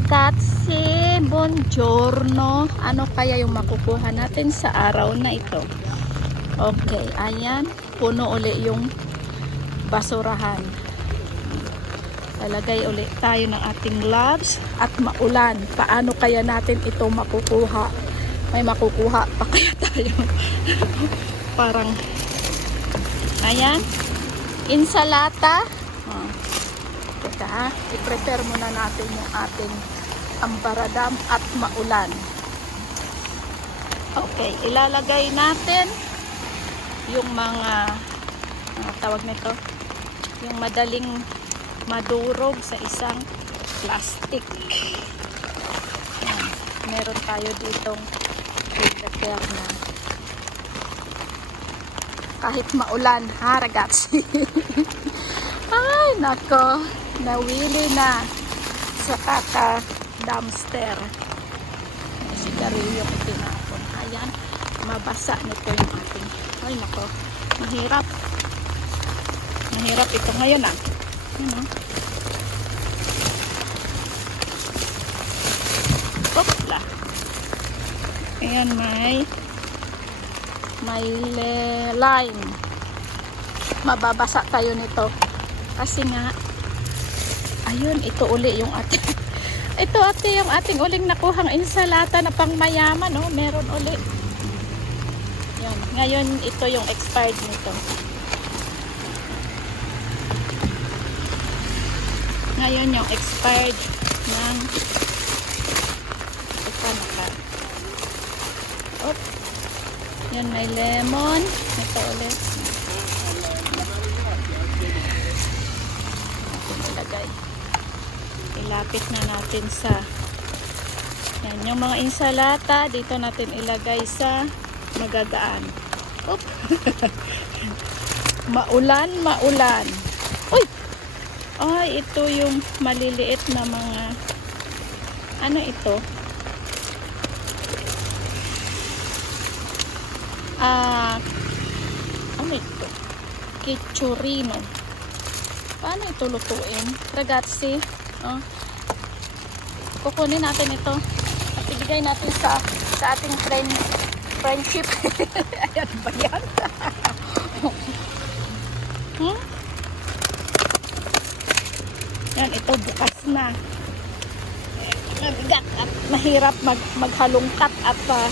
Ragazzi. Buongiorno. Ano kaya yung makukuha natin sa araw na ito? Okay, ayan. Puno uli yung basurahan. Lalagay uli tayo ng ating gloves at maulan. Paano kaya natin ito makukuha? May makukuha pa kaya tayo? Parang, ayan. Insalata. Oh. Ha, i-prepare muna natin yung ating ambaradam at maulan. Okay, ilalagay natin yung mga ano tawag nito, yung madaling madurog sa isang plastic. Meron tayo ditong prepare na kahit maulan ha ragazzi. Ay, nako. Nawili na sa kaka dumpster. May sigarilyo ko tinapon. Ayan. Mabasa nito yung ating. Ay, nako. Mahirap. Mahirap ito ngayon ah. Ano? Opla. Ayan, may may line. Mababasa tayo nito. Kasi nga, ayun, ito uli yung ating, ito ate yung ating uling nakuhang insalata na pang mayaman, oh, meron uli. Yan, ngayon ito yung expired nito. Ngayon yung expired ng ito naka. Oh, yan may lemon. Ito ulit. natin ilagay. Ilapit na natin sa yan, yung mga insalata dito natin ilagay sa magagaan. Oop. maulan, maulan. Uy! Ay, ito yung maliliit na mga ano ito? Ah, ano ito? Kitchurino. Paano ito lutuin? Ragazzi. Oh. Kukunin natin ito. At ibigay natin sa sa ating friend friendship. Ayan ba yan? hmm? Yan, ito bukas na. Mabigat at mahirap mag, maghalungkat at uh,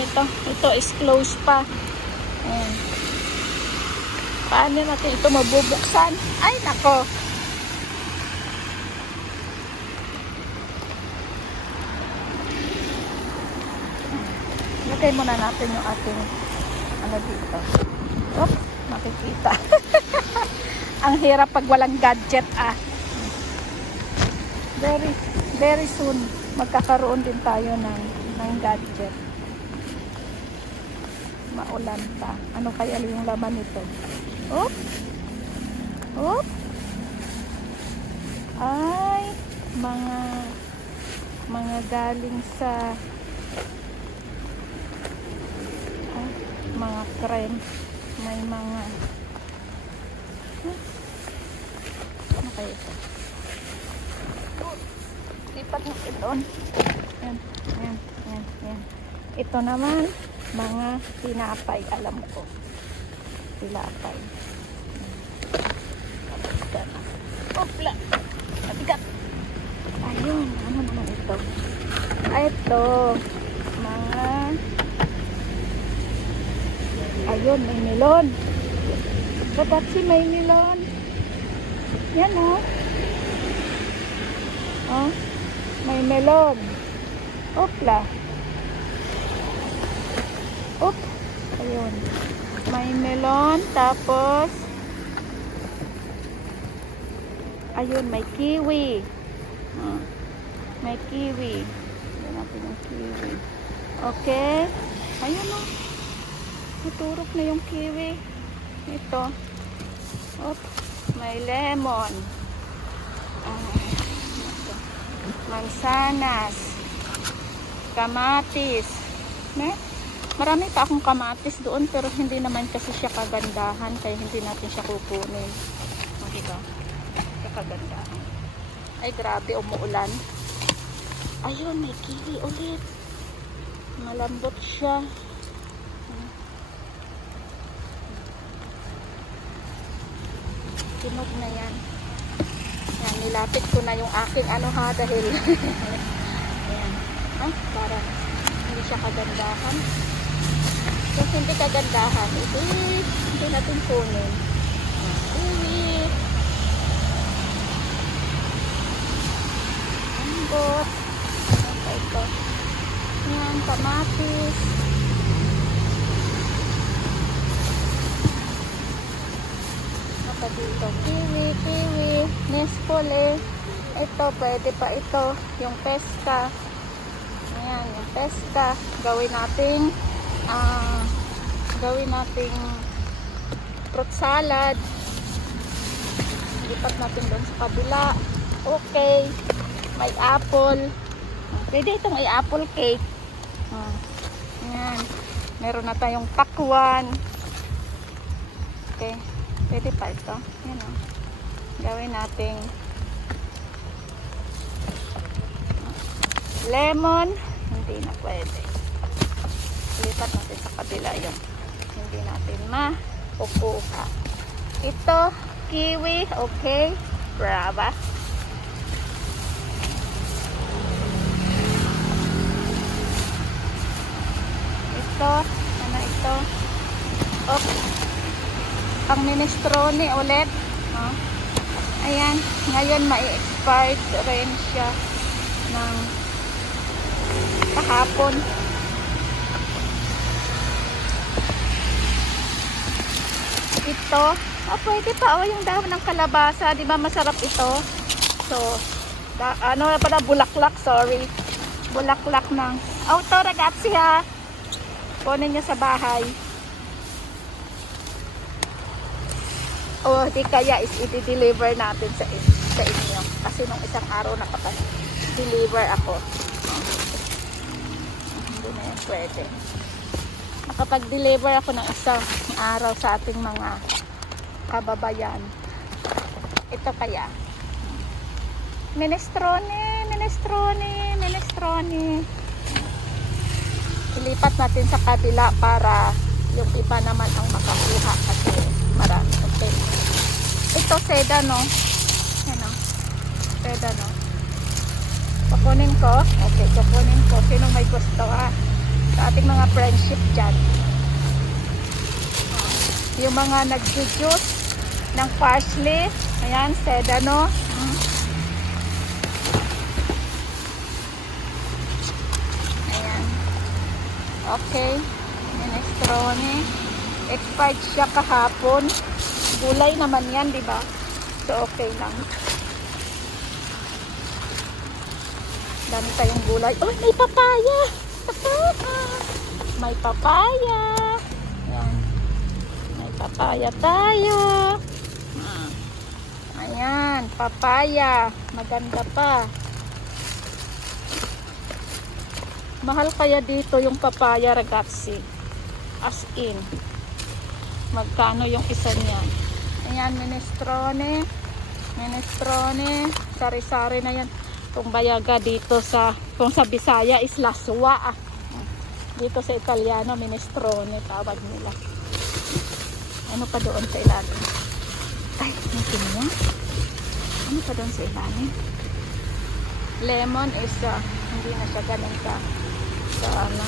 nito, ito is closed pa. Ayan. Paano natin ito mabubuksan? Ay, nako. Lagay muna natin yung ating ano dito. Oh, makikita. Ang hirap pag walang gadget ah. Very, very soon magkakaroon din tayo ng, ng gadget. Maulan pa. Ano kaya yung laman nito? Oop. Oop. Ay, mga mga galing sa mga creme. May mga ano kaya ito? Oh, Lipat natin doon. Yan, yan, yan, yan. Ito naman, mga tinapay, alam ko. Tinapay. Opla! Mabigat! Ayun, ano naman ito? Ah, ito, mga ayun, may melon. Ba't si may melon? Yan oh. Oh, may melon. Opla. Op. Ayun. May melon. Tapos, ayun, may kiwi. Ah, may kiwi. Yan natin yung kiwi. Okay. Ayun o. Naturok na yung kiwi. Ito. Op. May lemon. Ito. Mansanas. Kamatis. Ne? Marami pa akong kamatis doon pero hindi naman kasi siya kagandahan kaya hindi natin siya kukunin. O, diba? Siya kagandahan. Ay, grabe, umuulan. Ayun, may kiwi ulit. Malambot siya. Tunog na yan. Yan, nilapit ko na yung aking ano ha, dahil Ayan. Ah, para hindi siya kagandahan. Kung hindi kagandahan, ito hindi natin kunin. Uwi. Ambot. Ano pa ito? Yan, kamatis. Ano pa dito? Kiwi, kiwi, Nespole. Ito, pwede pa ito. Yung peska. Ayan, yung peska. Gawin nating ah, gawin nating fruit salad. Lipat natin doon sa kabila. Okay. May apple. Pwede itong may apple cake. Ah, Ayan. Meron na tayong pakwan. Okay. Pwede pa ito. Ayan o. Gawin nating lemon. Hindi na pwede. Lipat natin sa kabila yung hindi natin makukuha. Ito, kiwi. Okay. Brava. Ito, ano ito? Oh, pang minestrone ulit. Ayan, ngayon mai-expired rin siya ng kahapon. Ito, oh, pwede pa oh, yung dahon ng kalabasa, di ba masarap ito? So, da, ano na pala, bulaklak, sorry. Bulaklak ng, oh, to ragazzi ha. Kunin niyo sa bahay. O di kaya is i-deliver natin sa, in- sa inyo. Kasi nung isang araw nakapag-deliver ako. Hindi na yan pwede. Nakapag-deliver ako ng isang araw sa ating mga kababayan. Ito kaya. Minestrone, minestrone, minestrone ilipat natin sa kabila para yung iba naman ang makakuha kasi marami. Okay. Ito sedano. Ano? Sedano. Kukunin ko. Okay, kukunin ko. Sinong may gusto ha? Sa ating mga friendship dyan. Yung mga nag-juice ng parsley. Ayan, sedano. Mm. Ayan. Okay. Minestrone. Expired siya kahapon. Gulay naman yan, di ba? So, okay lang. Dami tayong gulay. Oh, may papaya! may papaya. Ayan. May papaya tayo. Ayan, papaya. Maganda pa. Mahal kaya dito yung papaya ragazzi. As in. Magkano yung isa niyan? Ayan, minestrone. Minestrone. Sari-sari na yan. Kung bayaga dito sa, kung sa Bisaya is laswa. ah. Dito sa Italiano, minestrone tawag nila. Ano pa doon sa ilalim? Ay, may pinya. Ano pa doon sa ilalim? Lemon is ah, hindi na siya ganun ka sa ano.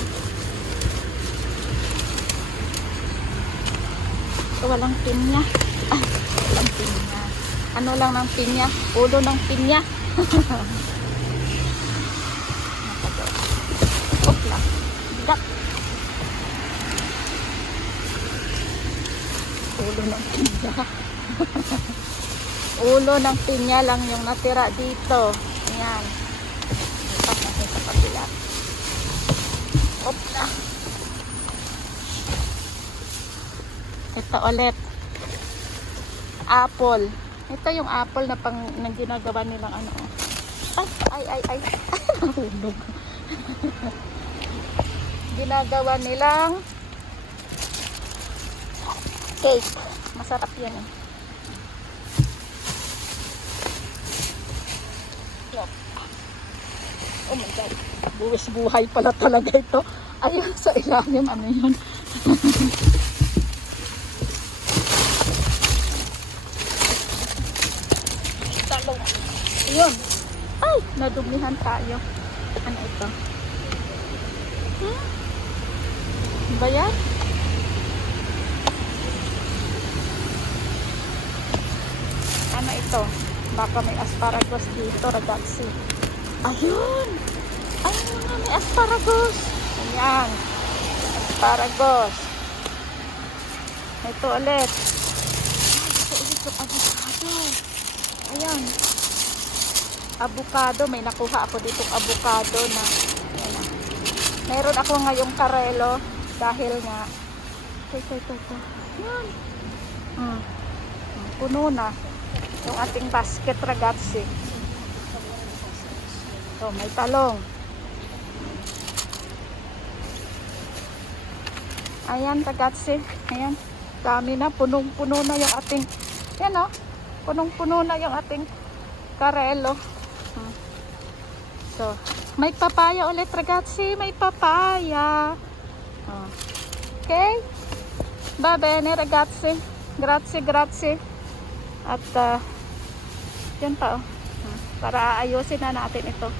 So, walang pinya. Ah, pinya. Ano lang ng pinya? Ulo ng pinya. Opla. Dak. Ulo ng pinya. Ulo ng pinya lang yung natira dito. Ayan. Lipat natin sa kabila. Opla. Ito ulit. Apple. Ito yung apple na pang na ginagawa nilang ano. Ay, ay, ay, ay. Ginagawa nilang cake. Masarap yan eh. Oh my God. Buwis buhay pala talaga ito. Ayun, sa ilalim. Ano yun? Talong. Ayun. Ay, nadumihan tayo. Ano ito? Hmm? Ano Ba yan? Ano ito? Baka may asparagus dito, ragazzi. Ayun! Ayun nga, may asparagus. Ayan. Asparagus. Ito ulit. Ito ulit yung avocado. Ayan. Avocado. May nakuha ako dito avocado na. Na. Meron ako ngayong karelo dahil nga ito, ito, ito, ito. Ayan. Hmm. Puno na yung ating basket ragazzi. So, may talong. Ayan, ragazzi. Ayan. Dami na. Punong-puno na yung ating, yan o. Punong-puno na yung ating karelo. So, may papaya ulit, ragazzi. May papaya. Oh. Okay? Va bene, ragazzi. Grazie, grazie. At, uh, yan pa, oh. Hmm. Para ayusin na natin ito.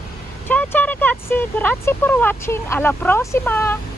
Ciao, ciao, ragazzi. Grazie for watching. Alla prossima.